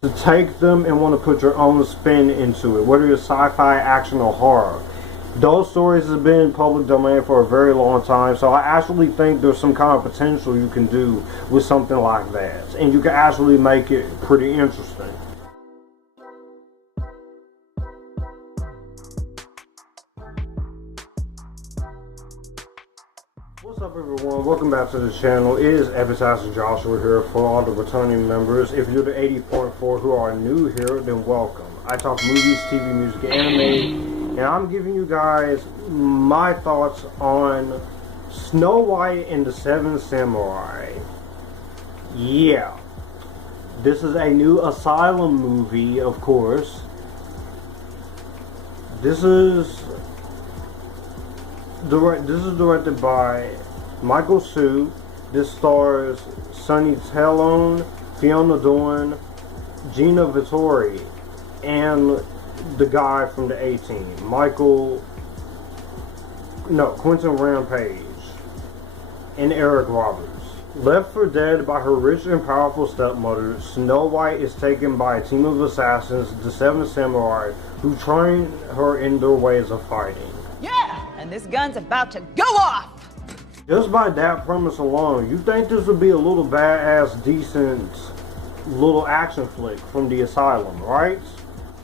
to take them and want to put your own spin into it, whether it's sci-fi, action, or horror. Those stories have been in public domain for a very long time, so I actually think there's some kind of potential you can do with something like that, and you can actually make it pretty interesting. What's up, everyone? Welcome back to the channel. It is Epictastic Joshua here for all the returning members. If you're the 80.4 who are new here, then welcome. I talk movies, TV, music, anime, and I'm giving you guys my thoughts on Snow White and the Seven Samurai. Yeah. This is a new Asylum movie, of course. This is directed by Michael Sue. This stars Sonny Talon, Fiona Doyle, Gina Vittori, and the guy from the A-Team, Quentin Rampage, and Eric Roberts. Left for dead by her rich and powerful stepmother, Snow White is taken by a team of assassins, the Seven Samurai, who train her in their ways of fighting. Yeah, and this gun's about to go off! Just by that premise alone, you think this would be a little badass, decent little action flick from the Asylum, right?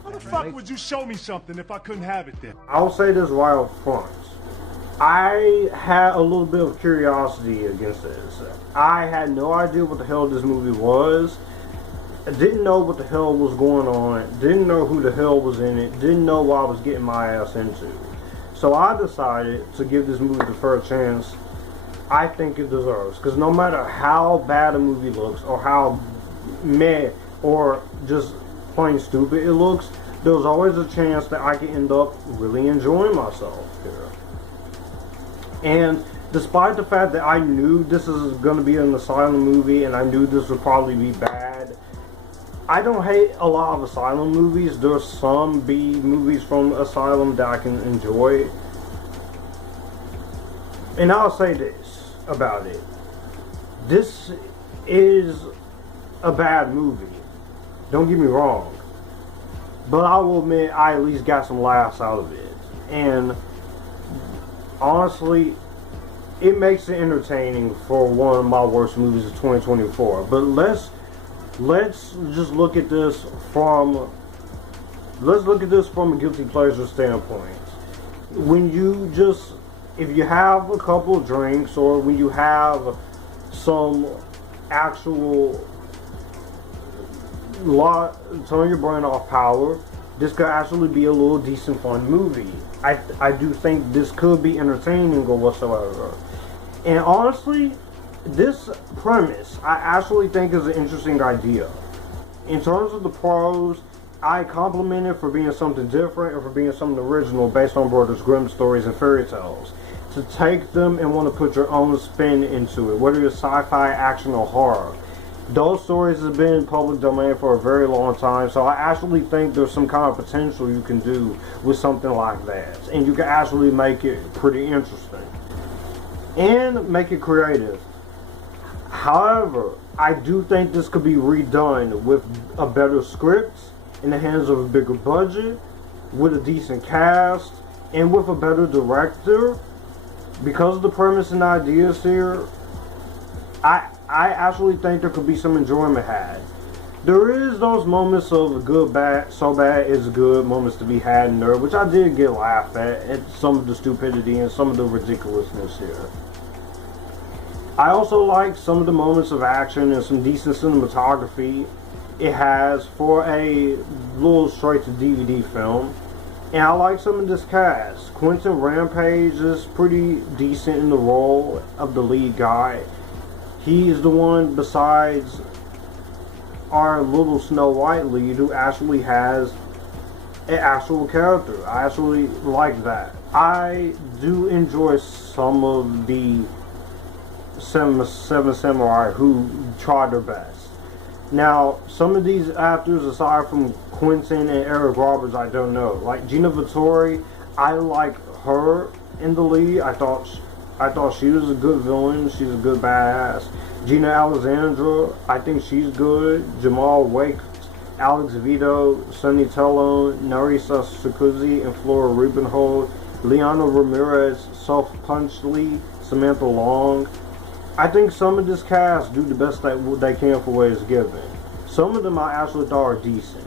How the fuck would you show me something if I couldn't have it then? I'll say this right up front. I had a little bit of curiosity against this. I had no idea what the hell this movie was. I didn't know what the hell was going on. Didn't know who the hell was in it. Didn't know what I was getting my ass into. So I decided to give this movie the first chance I think it deserves. Because no matter how bad a movie looks, or how meh, or just plain stupid it looks, there's always a chance that I can end up really enjoying myself here. And despite the fact that I knew this is going to be an Asylum movie, and I knew this would probably be bad, I don't hate a lot of Asylum movies. There's some B movies from Asylum that I can enjoy. And I'll say this about it. This is a bad movie. Don't get me wrong. But I will admit I at least got some laughs out of it. And honestly, it makes it entertaining for one of my worst movies of 2024. But let's just look at this from a guilty pleasure standpoint. If you have a couple of drinks, or when you have some actual turn your brain off power, this could actually be a little decent fun movie. I do think this could be entertaining or whatsoever. And honestly, this premise I actually think is an interesting idea. In terms of the pros, I compliment it for being something different and for being something original based on Brothers Grimm stories and fairy tales. To take them and want to put your own spin into it, whether it's sci-fi, action, or horror. Those stories have been in public domain for a very long time, so I actually think there's some kind of potential you can do with something like that. And you can actually make it pretty interesting. And make it creative. However, I do think this could be redone with a better script, in the hands of a bigger budget, with a decent cast, and with a better director. Because of the premise and ideas here, I actually think there could be some enjoyment had. There is those moments of good, bad, so bad it's good moments to be had in there, which I did get laughed at some of the stupidity and some of the ridiculousness here. I also like some of the moments of action and some decent cinematography it has for a little straight to DVD film. And I like some of this cast. Quentin Rampage is pretty decent in the role of the lead guy. He is the one besides our little Snow White lead who actually has an actual character. I actually like that. I do enjoy some of the Seven Samurai who try their best. Now, some of these actors, aside from Quentin and Eric Roberts, I don't know. Like Gina Vittori, I like her in the lead. I thought she was a good villain. She's a good badass. Gina Alexandra, I think she's good. Jamal Alex Vito, Sonny Tello, Narisa Sakuzzi, and Flora Rubenhold, Liana Ramirez, Soph Punchley, Samantha Long. I think some of this cast do the best that they can for what is given. Some of them I actually thought are decent.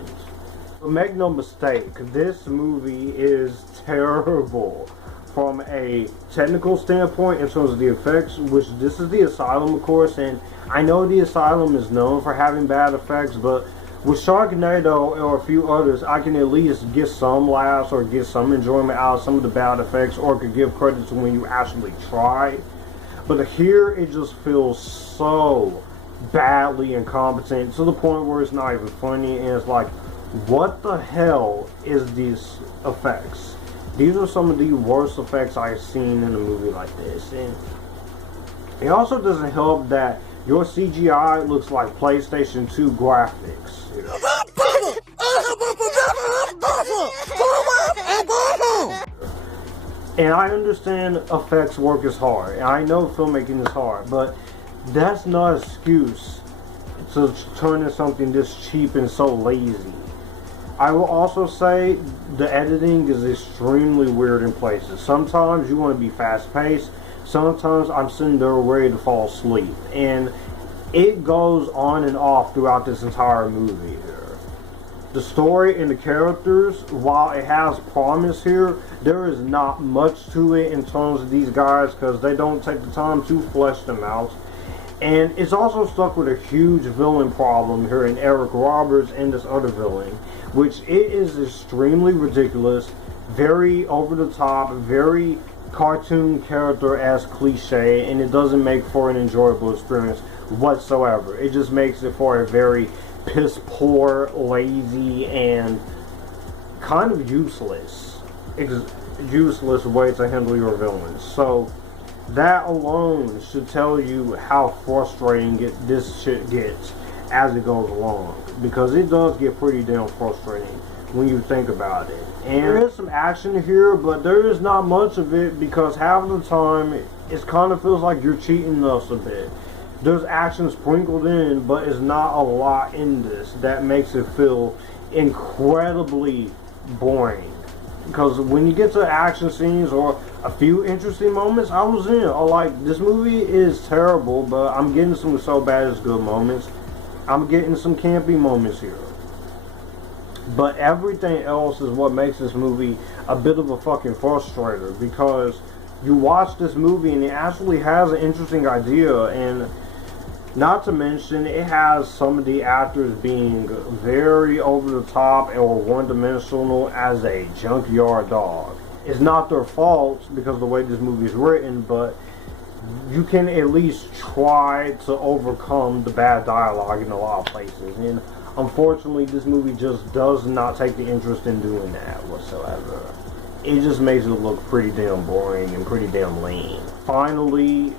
But make no mistake, this movie is terrible from a technical standpoint in terms of the effects, which this is the Asylum, of course, and I know the Asylum is known for having bad effects, but with Sharknado or a few others, I can at least get some laughs or get some enjoyment out of some of the bad effects, or could give credit to when you actually try. But here, it just feels so badly incompetent to the point where it's not even funny, and it's like, what the hell is these effects? These are some of the worst effects I've seen in a movie like this. And it also doesn't help that your CGI looks like PlayStation 2 graphics. And I understand effects work is hard, and I know filmmaking is hard, but that's not an excuse to turn into something this cheap and so lazy. I will also say the editing is extremely weird in places. Sometimes you want to be fast-paced, sometimes I'm sitting there ready to fall asleep, and it goes on and off throughout this entire movie here. The story and the characters, while it has promise here, there is not much to it in terms of these guys because they don't take the time to flesh them out. And it's also stuck with a huge villain problem here in Eric Roberts and this other villain, which it is extremely ridiculous, very over the top, very cartoon character-esque cliche, and it doesn't make for an enjoyable experience whatsoever. It just makes it for a very piss poor, lazy, and kind of useless way to handle your villains. So that alone should tell you how frustrating this shit gets as it goes along, because it does get pretty damn frustrating when you think about it. And there is some action here, but there is not much of it, because half of the time it kind of feels like you're cheating us a bit. There's action sprinkled in, but it's not a lot in this that makes it feel incredibly boring. Because when you get to action scenes or a few interesting moments, I was in. Like, this movie is terrible, but I'm getting some so bad it's good moments. I'm getting some campy moments here. But everything else is what makes this movie a bit of a fucking frustrator, because you watch this movie and it actually has an interesting idea, and not to mention it has some of the actors being very over the top or one-dimensional as a junkyard dog. It's not their fault because of the way this movie is written, but you can at least try to overcome the bad dialogue in a lot of places. And unfortunately, this movie just does not take the interest in doing that whatsoever. It just makes it look pretty damn boring and pretty damn lame. Finally,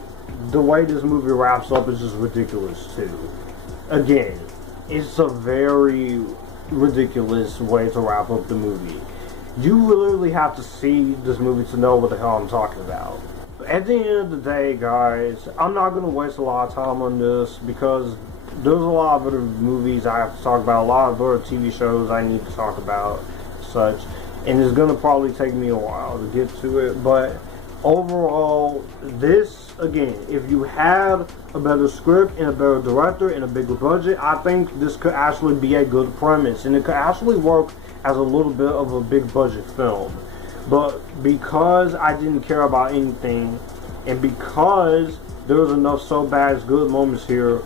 the way this movie wraps up is just ridiculous too. Again, it's a very ridiculous way to wrap up the movie. You literally have to see this movie to know what the hell I'm talking about. At the end of the day, guys, I'm not going to waste a lot of time on this, because there's a lot of other movies I have to talk about, a lot of other TV shows I need to talk about, such, and it's going to probably take me a while to get to it. But overall, this, again, if you had a better script and a better director and a bigger budget, I think this could actually be a good premise, and it could actually work as a little bit of a big budget film. But because I didn't care about anything, and because there was enough so bad it's good moments here,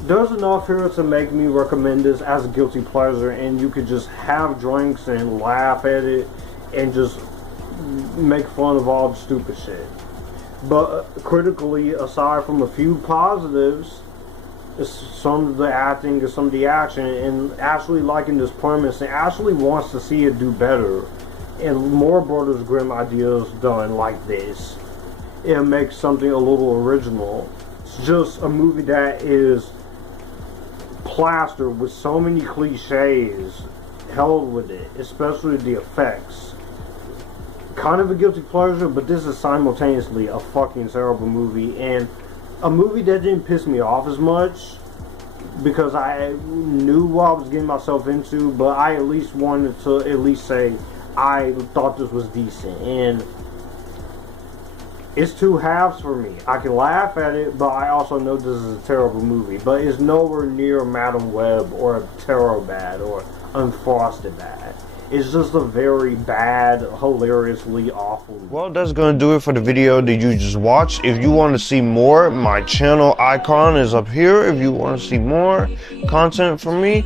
there's enough here to make me recommend this as a guilty pleasure, and you could just have drinks and laugh at it and just make fun of all the stupid shit. But critically, aside from a few positives, some of the acting and some of the action, and actually liking this premise and actually wants to see it do better and more Brothers Grimm ideas done like this, it makes something a little original. It's just a movie that is plastered with so many cliches held with it, especially the effects. Kind of a guilty pleasure, but this is simultaneously a fucking terrible movie, and a movie that didn't piss me off as much because I knew what I was getting myself into, but I at least wanted to at least say I thought this was decent. And it's two halves for me. I can laugh at it, but I also know this is a terrible movie. But it's nowhere near Madam Web or Terror Bad or Unfrosted Bad. It's just a very bad, hilariously awful movie. Well, that's gonna do it for the video that you just watched. If you want to see more, my channel icon is up here. If you want to see more content from me,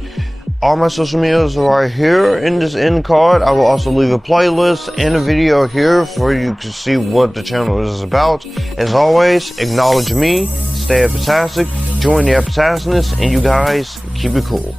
all my social medias are right here in this end card. I will also leave a playlist and a video here for you to see what the channel is about. As always, acknowledge me, stay epictastic, join the Epictasticness, and you guys keep it cool.